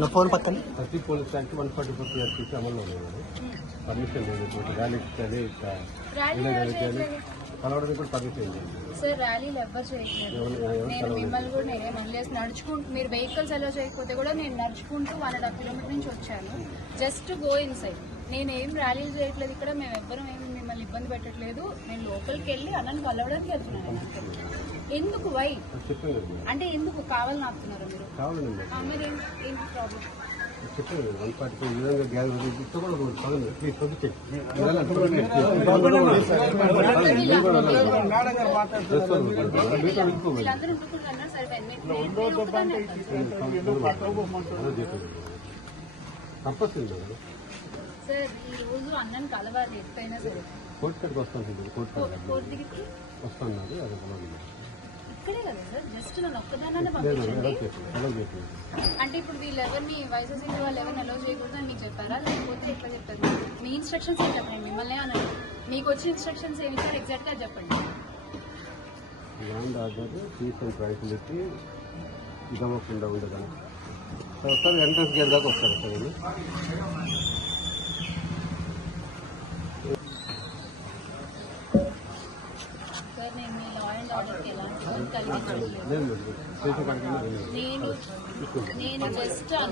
నా ఫోన్ పక్కన ప్రతి పోలీస్ యాక్ట్ 144 సిఆర్పిసి అమల్లో లేదు. పర్మిషన్ లేదు. ర్యాలీకి అదే కలవడానికి కూడా పర్మిషన్ లేదు. సార్ ర్యాలీలు ఎవ్వరు చేయట్లేదు. నేను మిమ్మల్ని కూడా నేనే మళ్ళీ నడుచుకుంటూ, మీరు వెహికల్స్ ఎలా చేయకపోతే కూడా నేను నడుచుకుంటూ 1.5 కిలోమీటర్ నుంచి వచ్చాను. Just go in side. నేనేం ర్యాలీలు చేయట్లేదు ఇక్కడ. మేము ఎవ్వరం ఏమి మిమ్మల్ని ఇబ్బంది పెట్టట్లేదు. నేను లోపలికి వెళ్ళి అన్నను కలవడానికి వెళ్తున్నాను. ఎందుకు వై అంటే ఎందుకు కావాలని ఆపుతున్నారు మీరు? మీరు ఏంటి ప్రాబ్లం? చెప్పండి 144 ఈ విధంగా గ్యాస్ ప్లీజ్ వీళ్ళందరూ ఉంటున్నారు సరిపోయింది. సార్ ఈ రోజు అన్నను కలవాలి ఎప్పుడైనా సరే. కోర్టు కాడికి వస్తాను. కోర్టు దిగితే వస్తాను. ఇక్కడే కదా సార్, జస్ట్ నన్ను ఒక్కదాన్ని పంపించండి. అంటే ఇప్పుడు వీళ్ళెవరిని వైఎస్ఆర్సీపీ వాళ్ళు ఎవరిని అలౌ చేయకూడదు అని మీకు చెప్పారా, లేకపోతే ఎట్లా చెప్పారు? మీ ఇన్స్ట్రక్షన్స్ ఏం చెప్పండి. మిమ్మల్ని అన్నారు, మీకు వచ్చిన ఇన్స్ట్రక్షన్స్ ఏమి ఇచ్చారు ఎగ్జాక్ట్ గా చెప్పండి. ల్యాండ్ ఆర్డర్ తీసుకొని ప్రైస్ పెట్టి ఇదవ్వకుండా ఉండదు సార్. ఎంట్రన్స్ గేట్ దాకా వస్తారు సార్. సార్ నేను మీ లా అండ్ ఆర్డర్కి ఎలాంటి కలిగించలేదు. నేను జస్ట్